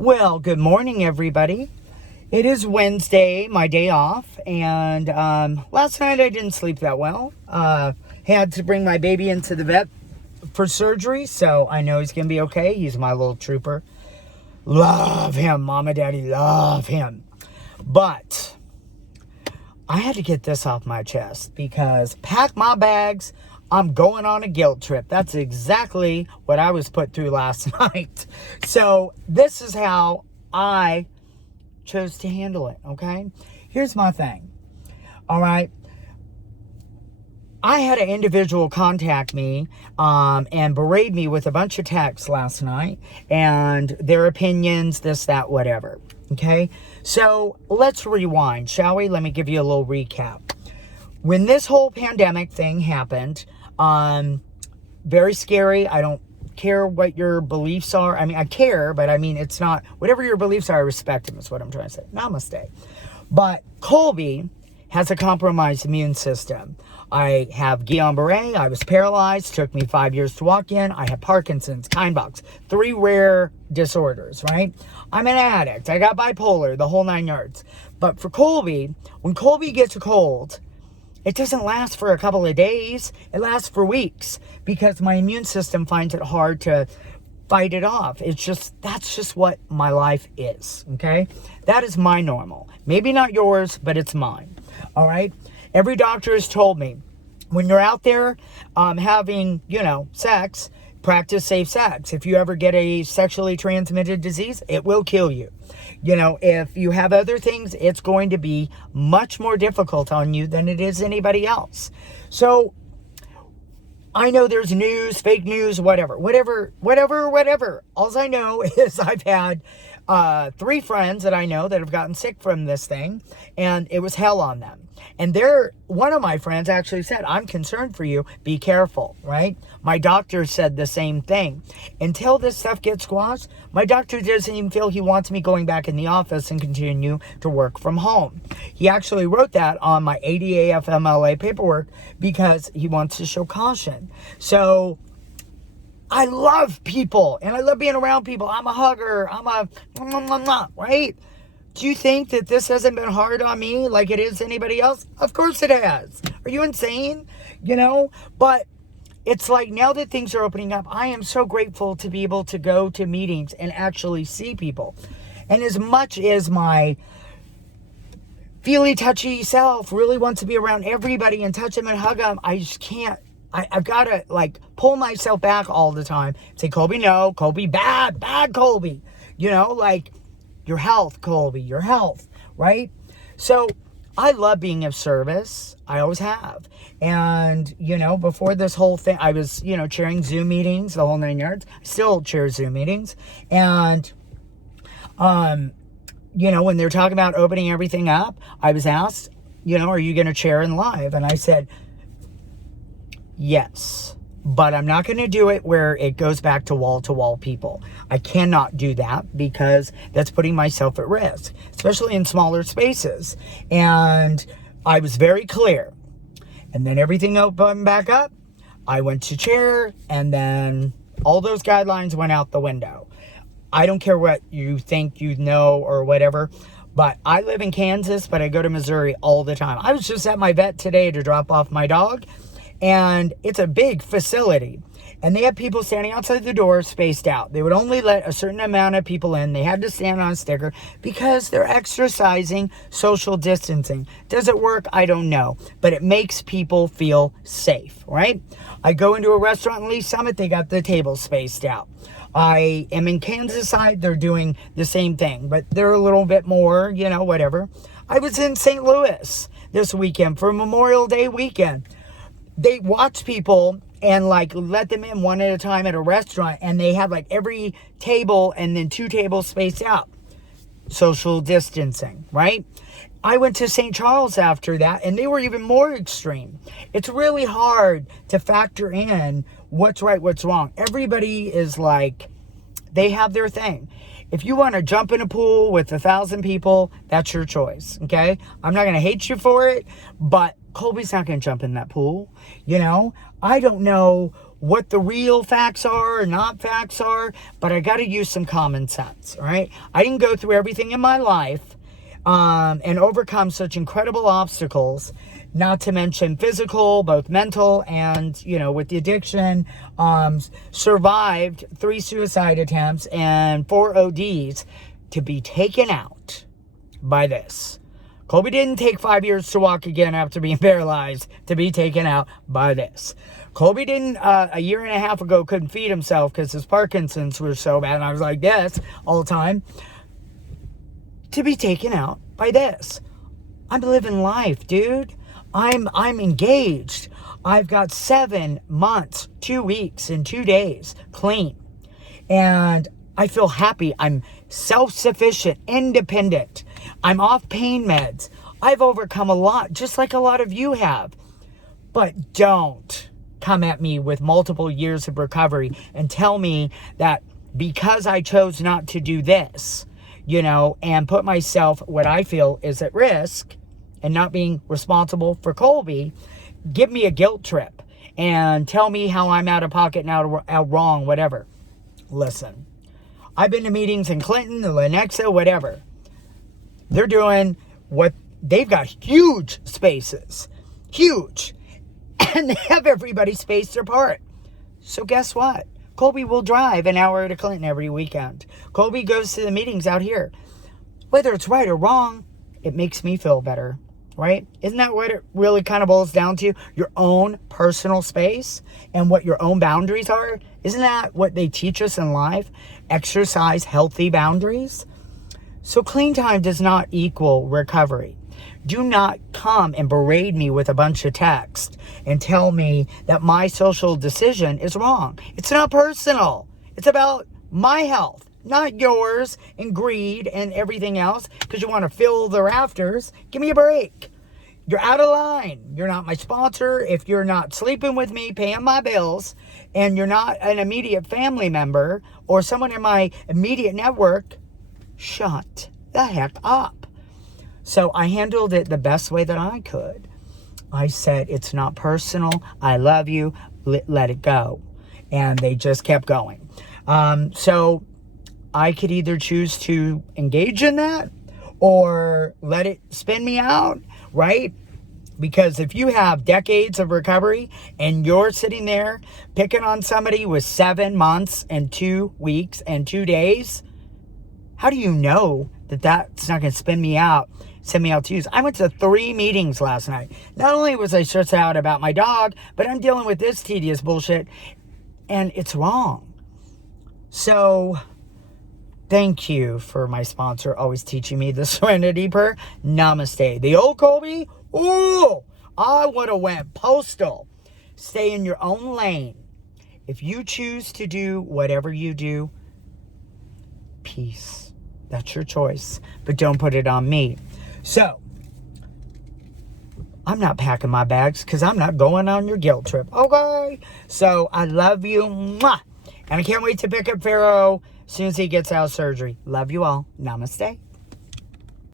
Well, good morning, everybody. It is Wednesday, my day off, and last night I didn't sleep that well. Had to bring my baby into the vet for surgery, so I know he's going to be okay. He's my little trooper. Love him, Mama, Daddy, love him. But I had to get this off my chest because pack my bags. I'm going on a guilt trip. That's exactly what I was put through last night. So this is how I chose to handle it, okay? Here's my thing, all right? I had an individual contact me and berate me with a bunch of texts last night and their opinions, this, that, whatever, okay? So let's rewind, shall we? Let me give you a little recap. When this whole pandemic thing happened, very scary. I don't care what your beliefs are. I mean, I care, but I mean, it's not, whatever your beliefs are, I respect them is what I'm trying to say. Namaste. But Colby has a compromised immune system. I have Guillain-Barré. I was paralyzed. Took me 5 years to walk in. I have Parkinson's, Kienbocks, 3 rare disorders, right? I'm an addict. I got bipolar, the whole 9 yards. But for Colby, when Colby gets a cold, it doesn't last for a couple of days. It lasts for weeks because my immune system finds it hard to fight it off. That's just what my life is, okay? That is my normal. Maybe not yours, but it's mine, all right? Every doctor has told me, when you're out there having, sex, practice safe sex. If you ever get a sexually transmitted disease, it will kill you. If you have other things, it's going to be much more difficult on you than it is anybody else. So I know there's news, fake news, whatever. All I know is I've had 3 friends that I know that have gotten sick from this thing, and it was hell on them. And one of my friends actually said, I'm concerned for you. Be careful, right? My doctor said the same thing. Until this stuff gets squashed, my doctor doesn't even feel he wants me going back in the office and continue to work from home. He actually wrote that on my ADA FMLA paperwork because he wants to show caution. So I love people and I love being around people. I'm a hugger. Right? Do you think that this hasn't been hard on me like it is anybody else? Of course it has. Are you insane? But it's like now that things are opening up, I am so grateful to be able to go to meetings and actually see people. And as much as my feely, touchy self really wants to be around everybody and touch them and hug them, I just can't. I've got to pull myself back all the time. Say, Colby, no. Colby, bad Colby. Your health, Colby, your health, right? So I love being of service. I always have. And, before this whole thing, I was, chairing Zoom meetings, the whole 9 yards. I still chair Zoom meetings. And, when they're talking about opening everything up, I was asked, are you going to chair in live? And I said, yes. But I'm not going to do it where it goes back to wall people. I cannot do that because that's putting myself at risk, especially in smaller spaces. And I was very clear. And then everything opened back up. I went to chair, and then all those guidelines went out the window. I don't care what you think or whatever, but I live in Kansas, but I go to Missouri all the time. I was just at my vet today to drop off my dog. And it's a big facility. And they have people standing outside the door spaced out. They would only let a certain amount of people in. They had to stand on a sticker because they're exercising social distancing. Does it work? I don't know. But it makes people feel safe, right? I go into a restaurant in Lee Summit. They got the tables spaced out. I am in Kansas side. They're doing the same thing. But they're a little bit more, whatever. I was in St. Louis this weekend for Memorial Day weekend. They watch people and let them in one at a time at a restaurant, and they have every table and then 2 tables spaced out. Social distancing, right? I went to St. Charles after that, and they were even more extreme. It's really hard to factor in what's right, what's wrong. Everybody is they have their thing. If you want to jump in a pool with 1,000 people, that's your choice, okay? I'm not going to hate you for it, but Colby's not going to jump in that pool, I don't know what the real facts are or not facts are, but I got to use some common sense, all right? I didn't go through everything in my life and overcome such incredible obstacles, not to mention physical, both mental and, with the addiction, survived 3 suicide attempts and 4 ODs to be taken out by this. Colby didn't take 5 years to walk again after being paralyzed to be taken out by this. Colby didn't, a year and a half ago, couldn't feed himself because his Parkinson's were so bad, and I was like this all the time, to be taken out by this. I'm living life, dude. I'm engaged. I've got 7 months, 2 weeks, and 2 days clean. And I feel happy. I'm self-sufficient, independent. I'm off pain meds. I've overcome a lot, just like a lot of you have. But don't come at me with multiple years of recovery and tell me that because I chose not to do this, and put myself, what I feel is at risk, and not being responsible for Colby, give me a guilt trip and tell me how I'm out of pocket and out wrong, whatever. Listen, I've been to meetings in Clinton, Lenexa, whatever. They're doing what they've got, huge spaces, huge, and they have everybody spaced apart. So guess what? Colby will drive an hour to Clinton every weekend. Colby goes to the meetings out here. Whether it's right or wrong, it makes me feel better, right? Isn't that what it really kind of boils down to? Your own personal space and what your own boundaries are? Isn't that what they teach us in life? Exercise healthy boundaries. So clean time does not equal recovery. Do not come and berate me with a bunch of text and tell me that my social decision is wrong. It's not personal. It's about my health, not yours, and greed and everything else because you want to fill the rafters. Give me a break. You're out of line. You're not my sponsor. If you're not sleeping with me, paying my bills, and you're not an immediate family member or someone in my immediate network, shut the heck up. So I handled it the best way that I could. I said, it's not personal. I love you. Let it go. And they just kept going. So I could either choose to engage in that or let it spin me out, right? Because if you have decades of recovery and you're sitting there picking on somebody with 7 months and 2 weeks and 2 days, how do you know that that's not going to spin me out, send me out to use? I went to 3 meetings last night. Not only was I stressed out about my dog, but I'm dealing with this tedious bullshit, and it's wrong. So thank you for my sponsor always teaching me the Serenity Prayer. Namaste. The old Colby, ooh, I would have went postal. Stay in your own lane. If you choose to do whatever you do, peace. That's your choice. But don't put it on me. So, I'm not packing my bags because I'm not going on your guilt trip. Okay? So, I love you. Mwah! And I can't wait to pick up Pharaoh as soon as he gets out of surgery. Love you all. Namaste.